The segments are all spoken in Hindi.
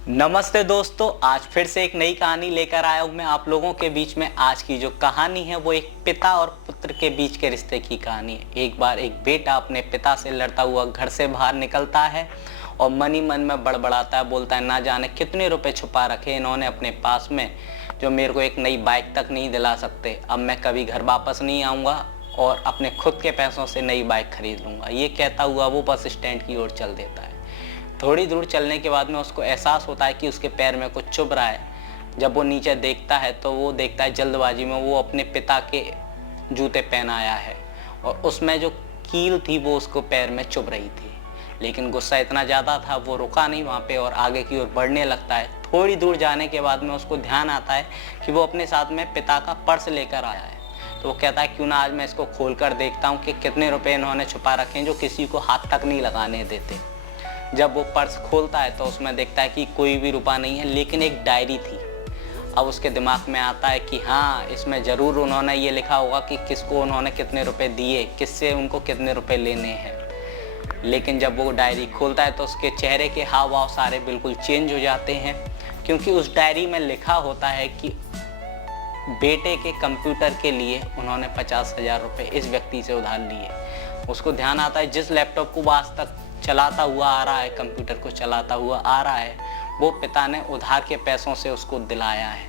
नमस्ते दोस्तों, आज फिर से एक नई कहानी लेकर आया हूँ मैं आप लोगों के बीच में। आज की जो कहानी है वो एक पिता और पुत्र के बीच के रिश्ते की कहानी है। एक बार एक बेटा अपने पिता से लड़ता हुआ घर से बाहर निकलता है और मन ही मन में बड़बड़ाता है, बोलता है ना जाने कितने रुपए छुपा रखे इन्होंने अपने पास में, जो मेरे को एक नई बाइक तक नहीं दिला सकते। अब मैं कभी घर वापस नहीं आऊँगा और अपने खुद के पैसों से नई बाइक खरीद लूँगा। ये कहता हुआ वो बस स्टैंड की ओर चल देता है। थोड़ी दूर चलने के बाद में उसको एहसास होता है कि उसके पैर में कुछ चुभ रहा है। जब वो नीचे देखता है तो वो देखता है जल्दबाजी में वो अपने पिता के जूते पहन आया है और उसमें जो कील थी वो उसको पैर में चुभ रही थी। लेकिन गुस्सा इतना ज़्यादा था वो रुका नहीं वहाँ पे और आगे की ओर बढ़ने लगता है। थोड़ी दूर जाने के बाद में उसको ध्यान आता है कि वो अपने साथ में पिता का पर्स लेकर आया है। तो वो कहता है क्यों ना आज मैं इसको खोल कर देखता हूँ कि कितने रुपये इन्होंने छुपा रखे हैं जो किसी को हाथ तक नहीं लगाने देते। जब वो पर्स खोलता है तो उसमें देखता है कि कोई भी रुपया नहीं है, लेकिन एक डायरी थी। अब उसके दिमाग में आता है कि हाँ, इसमें ज़रूर उन्होंने ये लिखा होगा कि किसको उन्होंने कितने रुपए दिए, किससे उनको कितने रुपए लेने हैं। लेकिन जब वो डायरी खोलता है तो उसके चेहरे के हाव भाव सारे बिल्कुल चेंज हो जाते हैं, क्योंकि उस डायरी में लिखा होता है कि बेटे के कंप्यूटर के लिए उन्होंने 50,000 रुपये इस व्यक्ति से उधार लिए। उसको ध्यान आता है जिस लैपटॉप को वो आज तक चलाता हुआ आ रहा है, कंप्यूटर को चलाता हुआ आ रहा है, वो पिता ने उधार के पैसों से उसको दिलाया है।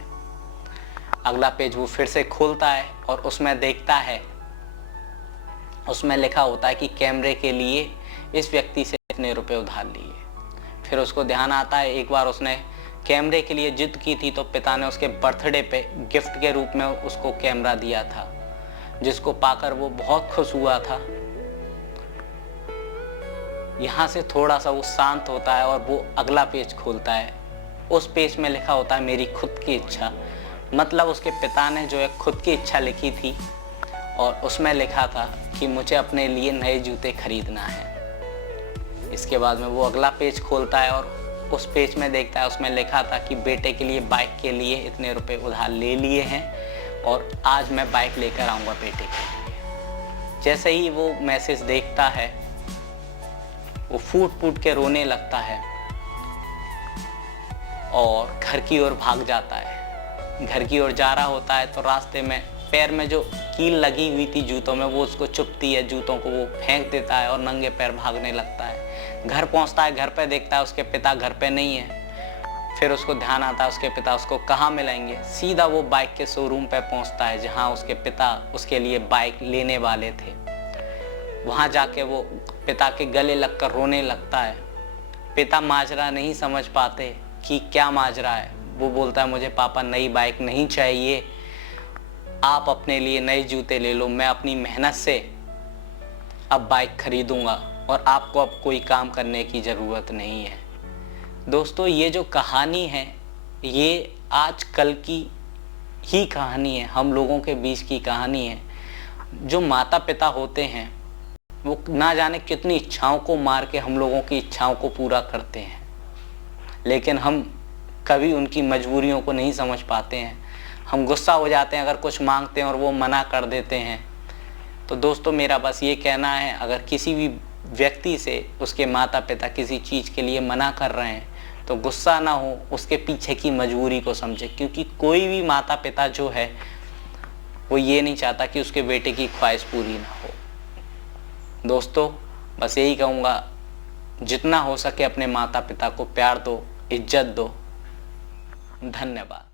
अगला पेज वो फिर से खोलता है और उसमें देखता है, उसमें लिखा होता है कि कैमरे के लिए इस व्यक्ति से इतने रुपए उधार लिए। फिर उसको ध्यान आता है एक बार उसने कैमरे के लिए जिद की थी तो पिता ने उसके बर्थडे पे गिफ्ट के रूप में उसको कैमरा दिया था, जिसको पाकर वो बहुत खुश हुआ था। यहाँ से थोड़ा सा वो शांत होता है और वो अगला पेज खोलता है। उस पेज में लिखा होता है मेरी खुद की इच्छा। मतलब उसके पिता ने जो है खुद की इच्छा लिखी थी और उसमें लिखा था कि मुझे अपने लिए नए जूते खरीदना है। इसके बाद में वो अगला पेज खोलता है और उस पेज में देखता है, उसमें लिखा था कि बेटे के लिए बाइक के लिए इतने रुपए उधार ले लिए हैं और आज मैं बाइक लेकर आऊँगा बेटे के लिए। जैसे ही वो मैसेज देखता है वो फूट फूट के रोने लगता है और घर की ओर भाग जाता है। घर की ओर जा रहा होता है तो रास्ते में पैर में जो कील लगी हुई थी जूतों में वो उसको चुभती है, जूतों को वो फेंक देता है और नंगे पैर भागने लगता है। घर पहुंचता है, घर पे देखता है उसके पिता घर पे नहीं है। फिर उसको ध्यान आता है उसके पिता उसको कहाँ मिलेंगे। सीधा वो बाइक के शोरूम पे पहुंचता है जहाँ उसके पिता उसके लिए बाइक लेने वाले थे। वहाँ जाके वो पिता के गले लगकर रोने लगता है। पिता माजरा नहीं समझ पाते कि क्या माजरा है। वो बोलता है मुझे पापा नई बाइक नहीं चाहिए, आप अपने लिए नए जूते ले लो, मैं अपनी मेहनत से अब बाइक खरीदूंगा और आपको अब कोई काम करने की ज़रूरत नहीं है। दोस्तों, ये जो कहानी है ये आज कल की ही कहानी है, हम लोगों के बीच की कहानी है। जो माता पिता होते हैं वो ना जाने कितनी इच्छाओं को मार के हम लोगों की इच्छाओं को पूरा करते हैं, लेकिन हम कभी उनकी मजबूरियों को नहीं समझ पाते हैं। हम गुस्सा हो जाते हैं अगर कुछ मांगते हैं और वो मना कर देते हैं। तो दोस्तों, मेरा बस ये कहना है, अगर किसी भी व्यक्ति से उसके माता पिता किसी चीज़ के लिए मना कर रहे हैं तो गुस्सा ना हो, उसके पीछे की मजबूरी को समझे, क्योंकि कोई भी माता पिता जो है वो ये नहीं चाहता कि उसके बेटे की ख्वाहिश पूरी ना हो। दोस्तों, बस यही कहूँगा, जितना हो सके अपने माता पिता को प्यार दो, इज्जत दो। धन्यवाद।